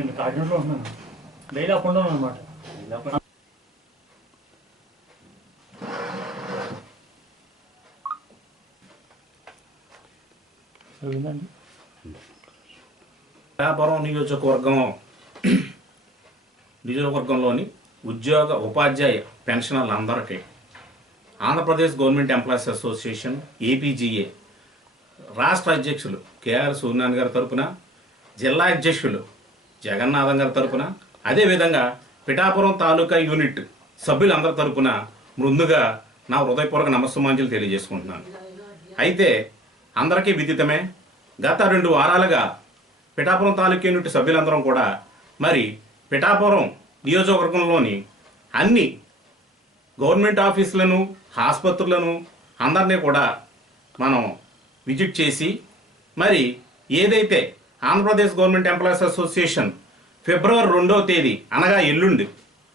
నేను కాకినాడలో ఉంటున్నాను డైలీ అప్ ఉంటాను అనమాట పిఠాపురం నియోజకవర్గం నియోజకవర్గంలోని ఉద్యోగ ఉపాధ్యాయ పెన్షనర్లందరికీ Andhra Pradesh government employees association APGA రాష్ట్ర అధ్యక్షులు కేఆర్ సూర్యనారాయణ గారి తరపున జిల్లా అధ్యక్షులు జగన్నాథం గారి తరపున అదేవిధంగా పిఠాపురం తాలూకా యూనిట్ సభ్యులందరి తరపున మృందుగా నా హృదయపూర్వక నమస్సుమాంజలు తెలియజేసుకుంటున్నాను. అయితే అందరికీ విదితమే గత రెండు వారాలుగా పిఠాపురం తాలూకా యూనిట్ సభ్యులందరం కూడా మరి పిఠాపురం నియోజకవర్గంలోని అన్ని గవర్నమెంట్ ఆఫీసులను ఆసుపత్రులను అందరినీ కూడా మనం విజిట్ చేసి మరి ఏదైతే ఆంధ్రప్రదేశ్ గవర్నమెంట్ ఎంప్లాయీస్ అసోసియేషన్ ఫిబ్రవరి రెండవ తేదీ అనగా ఎల్లుండి.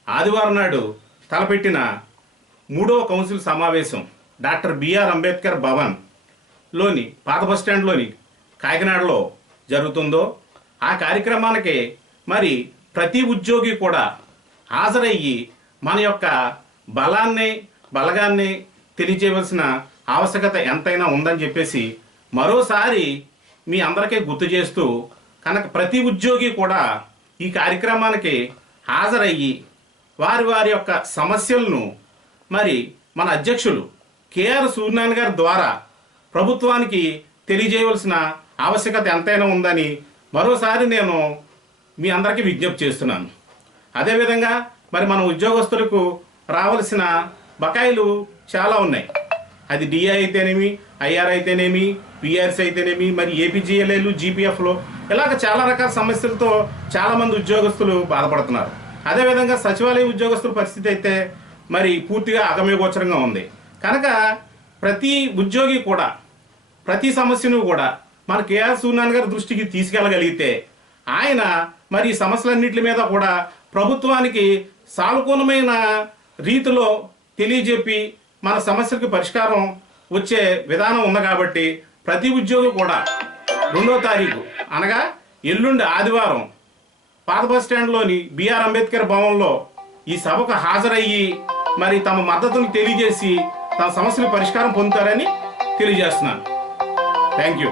ఆదివారం నాడు తలపెట్టిన మూడవ కౌన్సిల్ సమావేశం డాక్టర్ బిఆర్ అంబేద్కర్ భవన్లోని పాత బస్ స్టాండ్లోని కాకినాడలో జరుగుతుందో ఆ కార్యక్రమానికి మరి ప్రతి ఉద్యోగి కూడా హాజరయ్యి మన యొక్క బలాన్ని బలగాన్ని తెలియజేయవలసిన ఆవశ్యకత ఎంతైనా ఉందని చెప్పేసి మరోసారి మీ అందరికీ గుర్తు చేస్తూ కనుక ప్రతి ఉద్యోగి కూడా ఈ కార్యక్రమానికి హాజరయ్యి వారి వారి యొక్క సమస్యలను మరి మన అధ్యక్షులు కేఆర్ సూర్యనారాయణ గారి ద్వారా ప్రభుత్వానికి తెలియజేయవలసిన ఆవశ్యకత ఎంతైనా ఉందని మరోసారి నేను మీ అందరికీ విజ్ఞప్తి చేస్తున్నాను. అదేవిధంగా మరి మన ఉద్యోగస్తులకు రావాల్సిన బకాయిలు చాలా ఉన్నాయి. అది డిఐ అయితేనేమి ఐఆర్ అయితేనేమి పిఆర్సి అయితేనేమి మరి ఏపీజీఎల్ఏలు జీపీఎఫ్లో ఇలాగ చాలా రకాల సమస్యలతో చాలామంది ఉద్యోగస్తులు బాధపడుతున్నారు. అదేవిధంగా సచివాలయ ఉద్యోగస్తుల పరిస్థితి అయితే మరి పూర్తిగా అగమ్యగోచరంగా ఉంది. కనుక ప్రతి ఉద్యోగి కూడా ప్రతి సమస్యను కూడా మన కేఆర్ సూర్యనారాయణ గారి దృష్టికి తీసుకెళ్ళగలిగితే ఆయన మరి ఈ సమస్యలన్నింటి మీద కూడా ప్రభుత్వానికి సానుకూలమైన రీతిలో తెలియజెప్పి మన సమస్యలకు పరిష్కారం వచ్చే విధానం ఉంది కాబట్టి ప్రతి ఉద్యోగి కూడా రెండో తారీఖు అనగా ఎల్లుండి ఆదివారం పాత బస్ స్టాండ్లోని బిఆర్ అంబేద్కర్ భవన్లో ఈ సభకు హాజరయ్యి మరి తమ మద్దతును తెలియజేసి తమ సమస్యల పరిష్కారం పొందుతారని తెలియజేస్తున్నాను. Thank you.